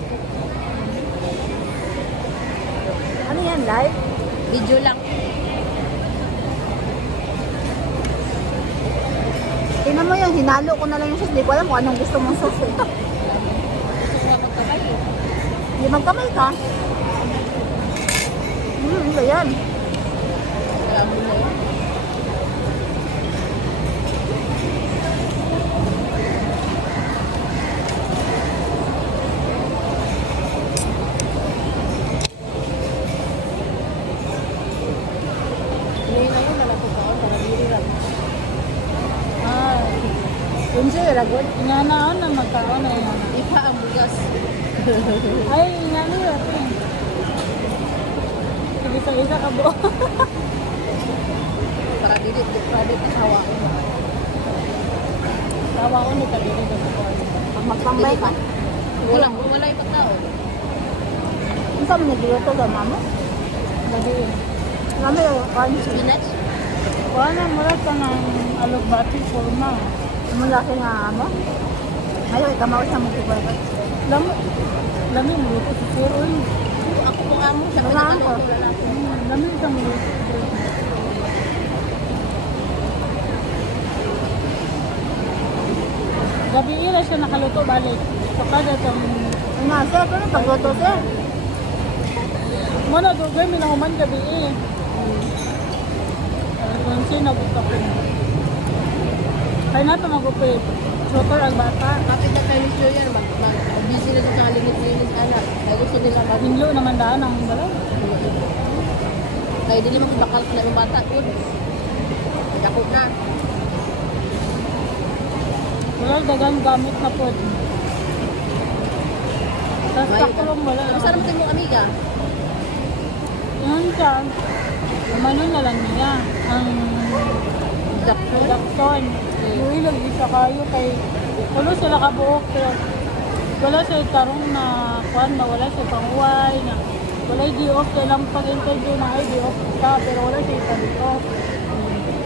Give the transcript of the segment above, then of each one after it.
ako. Ano yan, live? Video lang. Tingnan mo yan, hinalo ko na lang yung sauce. Di ko alam kung anong gusto mong sauce eh. Gusto ko nga magkamay eh. Hindi magkamay ka. Ano yan? Alam mo na yun. Enjoy, ragod. Inanaon na magkaon na yan. Ipa ang bugas. Ay, inano yun. Sige sa isa ka buo. Para dito hawa ko. Tawa ko ni Kadiri sa kuwan. Pag magpambay ka. Wala yung pagtao. Ang saan mo nagluto ka, mama? Gabi. Mama yung crunchy. Spinach. Wala, mula ka ng alugbati forma. Malaki nga mo. Ngayon, ikamaw siya magkukwela. Lami mo luto sa suroy. Ako po amo siya. Wala ako. Lami isang luto. Gabi ira siya nakaluto balik. So kada itong... Nga, sir, ano pagluto, sir? Muna, dugay, minahuman gabi eh. Kung sinabuta ko. Kaya na ito mag-upit. Shooter ang bata. Kapit na kayo misyo yan. Busy na sa linis-linis anak. Kaya gusto nila Hinlo naman daan ang dala. Kaya din naman bakal na yung bata. Yun. Yakot na. Wala, dagang gamit na po. Tapos takulong wala. Basta naman mong amiga. Yun siya. Umano na lang niya. Ang Jackson. Yung ilang isa kayo kay wala sila kabuok. Pero wala siya tarong na kwan na wala siya panguway na wala di off kaya lang pag-interview na ay di off ka pero wala siya di off.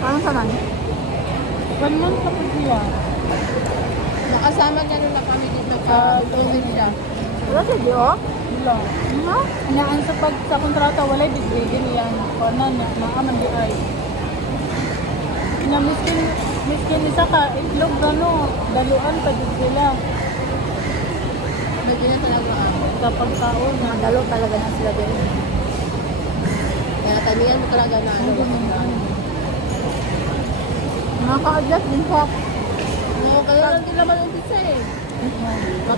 Anong saman? 1 month pa po siya. Nakasama niya nung na kami dito. Naka-tulong siya. Wala siya, di oh? Wala. Ano? Inaan sa kontrata wala bigyan niya kuwanan na maaman di ay. Na miskin isa ka itlog gano daluan pa din sila. Medyo na talaga ako. Kapag taon na Madalo talaga na sila din. Kaya tamihan mo talaga na ano. Nakaka-adjust din po. Oo, kaya lang din naman umpisa eh.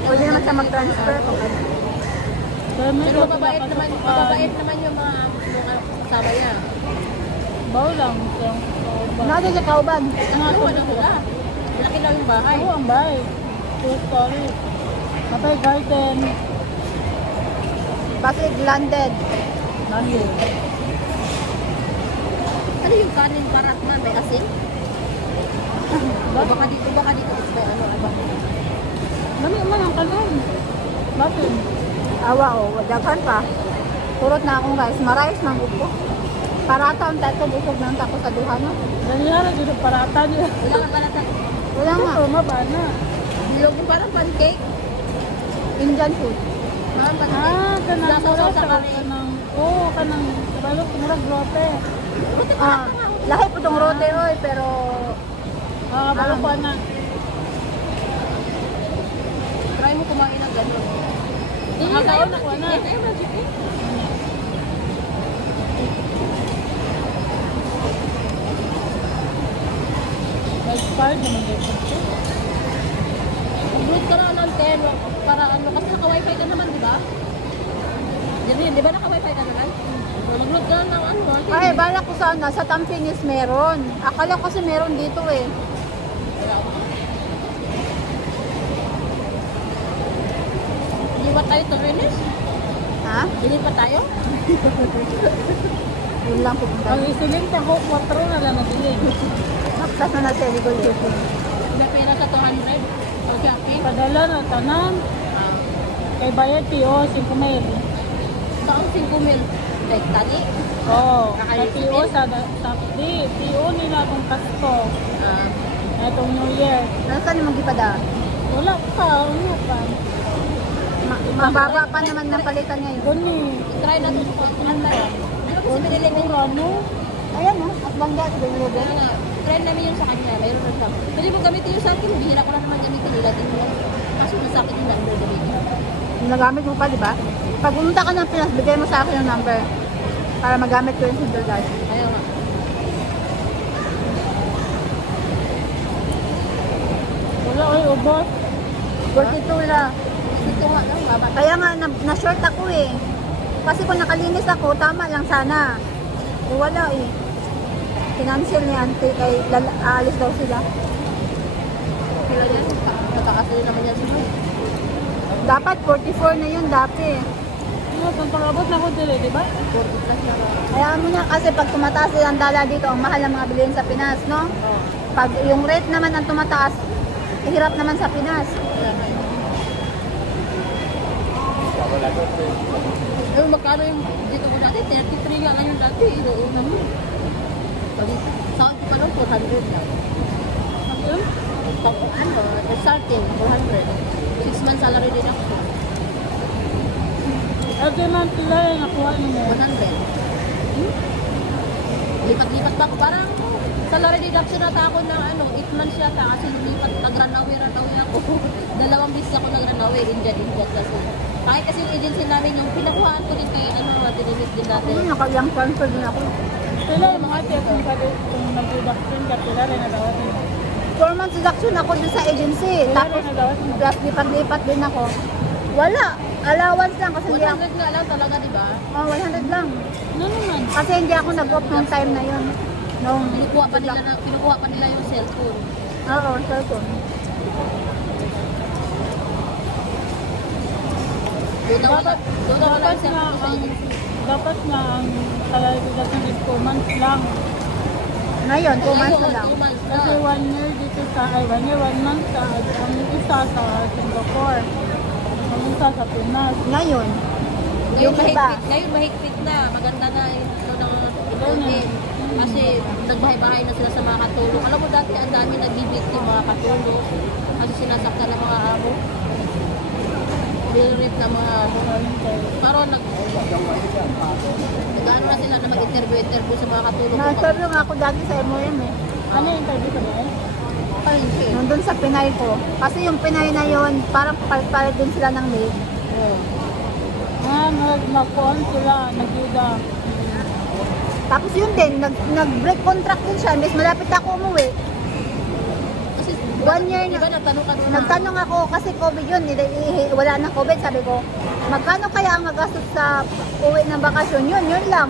Pwede naman siya mag-transfer. Pero Pero mababait naman yung mga kasama niya. baw lang so, Nado sa kauban. Ano na sila? Malaki lang yung bahay. Oo, ang bahay. True story. Kapay garden. Pasig landed. Landed. Ano yung kanin parat man? May asin? Baka dito is may ano? Dami man ang kanon. Bakit? Awa o, wadagan pa. Turot na akong guys. Marais ng buko. Parata ang tato busog ng tako sa duha no? Nangyari dito parata niya. Wala nga pala tayo. Wala nga. Oo, mabana. Bilog yung parang pancake. Indian food. Parang pancake. Kanang Sasaw sa kanang kare. oo, kanang kabalo, kumurag grote. Lahi po tong rote oy, pero Kabalo ko na. Try mo kumain ng gano'n. Nakakaon ako na. Ayaw na chicken. Expired naman dito. Mag-load ka na ng 10 para ano, kasi naka-wifi ka naman, di ba? Di ba naka-wifi ka naman? Mag-load ka na ng ano. ay bala ko sana sa Tampines meron. Akala ko kasi meron dito eh. Ilipat tayo to Renes? Ha? Ilipat tayo? Yun lang pupunta. Ang isilin ka ko, 4 na lang nagilin. Naktas na natin negotiation. May pera sa 200. Pag shopping. Padala na tanan. Kay bayad PO, 5,000. Taong 5,000. Like, tali. Oo. Kakayos Sa PO din. sa PO nila itong Pasko. Ah, Itong New Year. Nasaan yung magipada? Wala pa, ano pa. Mababa pa naman ng palitan ngayon. Gani. Try na ito sa online. Di ba kasi pinili mo? Mura, no? Ayan o, at bangga sa Bangladesh. Kaya nga, try namin yun sa kanya. Mayroon na siya. Pwede mo gamitin yung sa akin. Bihira ko lang naman gamitin. Ilatin mo lang. Kaso sa akin yung number gamitin. Nagamit mo pa, di ba? Pag pumunta ka ng Pinas, bigay mo sa akin yung number para magamit ko yung Simple Guys. Ayaw nga. Wala, ay, ubos. 42 na. Ito nga lang. Baba. Kaya nga, na-short ako eh. Kasi kung nakalinis ako, tama lang sana. Eh, wala eh. Financial ni auntie, kay aalis daw sila. Kila yan. Matakas din naman yan sila. Dapat 44 na yun dati. Ano, kung pag-abot na ko dito, di ba? 40 plus na lang. Kaya mo na, kasi pag tumataas ang dala dito, ang mahal ng mga bilihin sa Pinas, no? Oo. Pag yung rate naman ang tumataas, hirap naman sa Pinas. Kaya nga. Pero magkano yung dito ko dati? 33 nga lang yung dati. Inuuna mo. Saan ko pa lang? 400 lang. Ano? Pag ano, starting, 400. 6 months salary deduction. Every month sila yung nakuha niyo. 100. Lipat-lipat ba ako? Parang salary deduction nata ako ng ano, 8 months yata kasi lumipat, nag-runaway ako. 2 beses ako nag-runaway, Indian kasi. Kahit kasi yung agency namin, yung pinakuhaan ko din kay ano, tinimis din dati. Ako, naka-young transfer din ako. Sila yung mga tiyak kung nag-deduction ka, sila rin nagawa nila. 4 months deduction ako dun sa agency. Tapos, plus lipat-lipat din ako. Wala. Allowance lang kasi hindi ako. 100 nga lang talaga, di ba? Oh, 100 lang. Ano naman? Kasi hindi ako nag-off nung time na yun. Nung, Kinukuha pa nila yung cellphone. oo, cellphone. Doon lang Dapat yung nga cellphone sa ang agency. dapat nga ang salary deduction is 2 months lang. Ngayon, 2 months na Ayun, lang. 2 months Kasi na. 1 year dito sa, 1 year, 1 month sa, ang isa sa Singapore. Ang isa sa Pinas. Ngayon, Ngayon yung iba. mahigpit na. Maganda na yung ano ng kasi nagbahay-bahay na sila sa mga katulong. Alam mo dati ang dami nagbibiktim mga katulong kasi sinasaktan ng mga amo. Nilirip na mga amo. Karon nag-ano na sila na mag-interview sa mga katulong. Na-serve nga ako dati sa MOM eh. Ano yung interview ka ba eh? Palengke. Nandun sa Pinay ko. Kasi yung Pinay na yon parang palit din sila ng maid. Oo. Nag-phone sila, nag-yuda. Tapos yun din, nag-break contract din siya. Mas malapit ako umuwi. Kasi 1 year di ba na. nagtanong ka doon na Nagtanong ako kasi COVID yun. Wala na COVID. Sabi ko, magkano kaya ang magastos sa uwi ng bakasyon? Yun lang.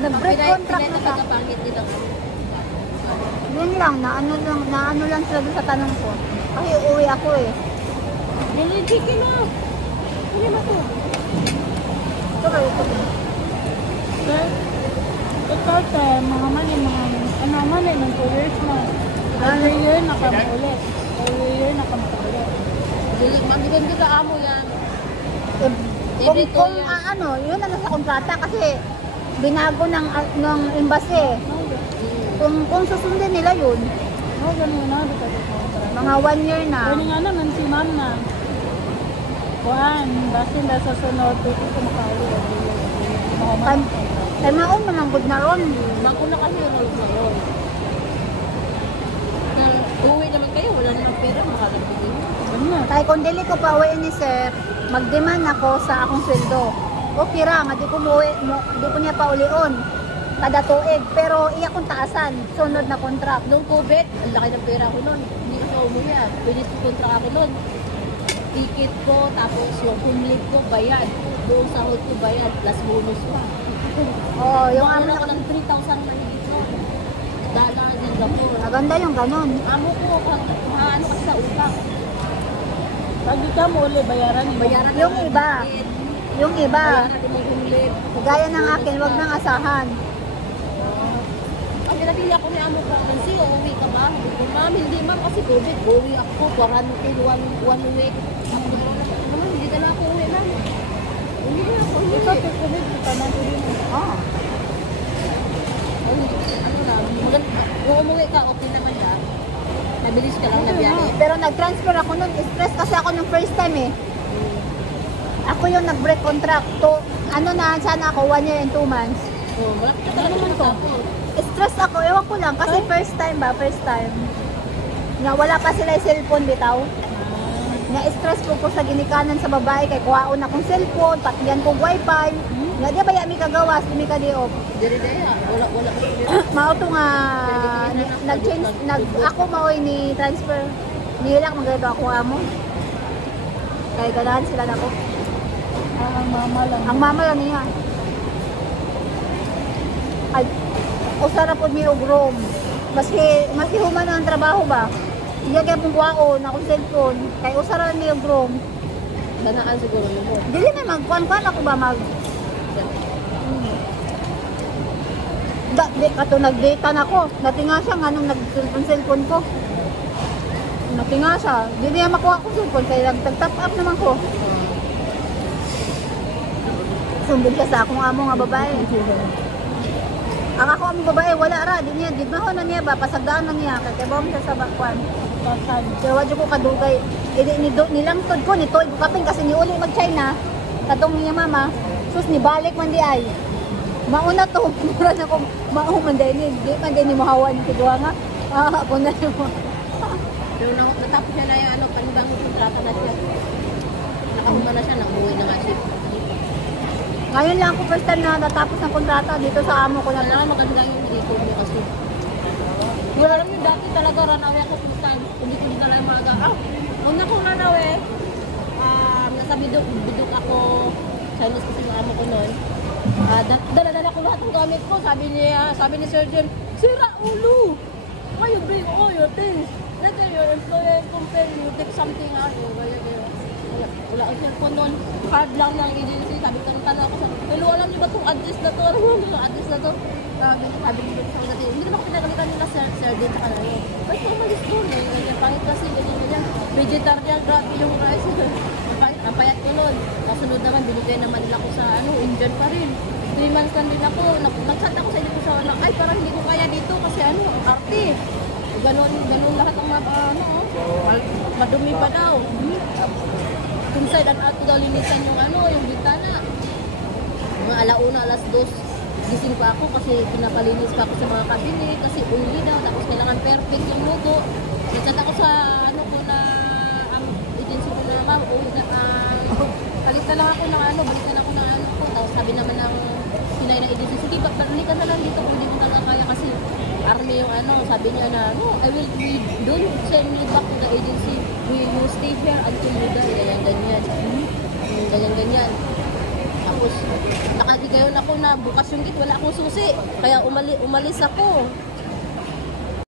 Nag-break contract na siya. Pangit din ang Yun lang, na ano lang sila dun sa tanong ko. Kasi uuwi ako eh. Dili chicken na. Hindi mo to. Ito kayo ito. Sir, ito te, mga mali, ano mali, ng 2 years mo. Every year nakamulit. Every year nakamulit. Dili magiging kita amo yan. Kung, kung ano, yun na nasa kontrata kasi binago ng embassy eh. Kung susundin nila yun, Oo, ganun na. Dito dito. mga 1 year na. Pwede nga naman si ma'am na. Kuhan, basin na sa sunod, pwede ko makauwi. Kay maon naman good na ron. Naguna kasi yung nalog na yun. Uwi naman kayo, wala namang pera, makalagbigin. Ganyan. Kaya kung dili ko pa uwi ni sir, mag-demand ako sa akong sweldo. Okay ra, nga di ko niya pa ulion. Kada tuig, pero iya kong taasan, sunod na contract. Nung COVID, ang laki ng pera ko nun. Hindi ko siya umuwi ah. Pwede kontra ako nun. Ticket ko, tapos yung home leave ko, bayad. Buong sahod ko, bayad. Plus bonus pa. Oo, yung Ano amo ako ng 3,000 na dito. Dollar, Singapore. maganda yung ganon. Amo ko, ano kasi sa utang. Pag di ka mo uli, bayaran mo. Bayaran Yung ng iba. ticket, Yung iba, Bayaran din mo home leave. gaya ng akin, wag nang asahan. Ang pinapili ako ni amo ko, Nancy, uuwi ka ba? Sabi ko, ma'am, hindi ma'am, kasi COVID, uuwi ako, quarantine, one week. Ako naman, hindi ka na ako uwi, ma'am. Hindi na ako uwi. Ito, tikunit, ito na rin. Oh. Ano na, maganda, kung umuwi ka, okay naman siya. Nabilis ka lang na biyahe. Pero nag-transfer ako nun, stress kasi ako nung first time eh. Ako yung nag-break contract to, ano na, sana ako 1 year and 2 months. Oh, malapit ka talaga naman to. Stress ako, ewan ko lang, kasi first time. Na wala pa sila yung cellphone bitaw. Na-stress ko sa ginikanan sa babae, kay kuhaon akong cellphone, patiyan kong wifi. Nga di ba mi kagawas, di mi ka di off. Diri daya, wala. Mao to nga, nag-change, ako maoy ni transfer. Nilak, maganda ako amo. Kaya ganahan sila na ko. Ang mama lang. Ang mama lang niya. Ay, usara po mi og room. Maski human ang trabaho ba? Iya kaya pong kuhaon, akong cellphone. Kaya usara mi og room. Danaan siguro mo. Dili na magkuan-kuan ako ba mag... Di kato nag-data na ko. Dati nga siya nga nung nag-cellphone ko. Dati nga siya. Di niya makuha ko cellphone kaya nag-top up naman ko. Sumbong siya sa akong amo nga babae. Ang ako among babae wala ra. Di niya, di ba na niya ba? Pasagdaan na niya. Kaya bawang siya sa bakwan. Kaya wadyo ko kadugay. Nilangtod ko, nitoy ko kapin kasi niuli mag-China. Katong niya mama. Sus, nibalik man di ay. Mauna to, mura na kong mauman din. Di man din mo hawan ko doon nga. Ako na mo. Pero natapos siya na yung panibang kontrata na siya. Nakahuma na siya, nakuwi na nga siya. Ngayon lang ako first time na natapos ng kontrata dito sa amo ko na. Kailangan maganda yung dito mo kasi. Wala alam yung dati talaga runaway ako full time. Hindi ko din talaga maaga. Una kong runaway, nasa bidok ako. Chinese kasi yung amo ko noon. Dala-dala ko lahat ng gamit ko. Sabi ni surgeon, sira ulo. Why you bring all your things? Later your employer complain, you take something out. Wala ang cellphone noon. Card lang ng agency. Sabi ko, tanong ako sa, pero alam niyo ba itong address na to? Alam niyo itong address na to? Sabi niyo sa dati, hindi naman ako pinagalitan nila sir din sa kanila. Ba't ko umalis doon eh? Ganyan, pangit kasi, ganyan. Vegetarian, grabe yung rice. Ang payat ko noon. Kasunod naman, binigay naman nila ko sa Indian pa rin. 3 months lang din ako. Nag-chat ako sa inyo ko sa ay parang hindi ko kaya dito kasi ang arte. Ganon lahat ang mga madumi pa daw. Inside and out ko daw linisan yung bintana. Mga alauna, alas 2. Gising pa ako kasi pinapalinis pa ako sa mga cabinet kasi uli daw. Tapos kailangan perfect yung luto. Nag-chat ako sa ko na ang agency ko na ma'am, balikan lang ako ng ko. Tapos sabi naman ng sinay na agency, sige, balikan na lang dito kung hindi mo talaga kaya kasi army yung sabi niya na, no, we don't send you back to the agency. We will stay here until you die. Ganyan. Tapos, nakaligayon ako na bukas yung gate, wala akong susi. Kaya umalis ako.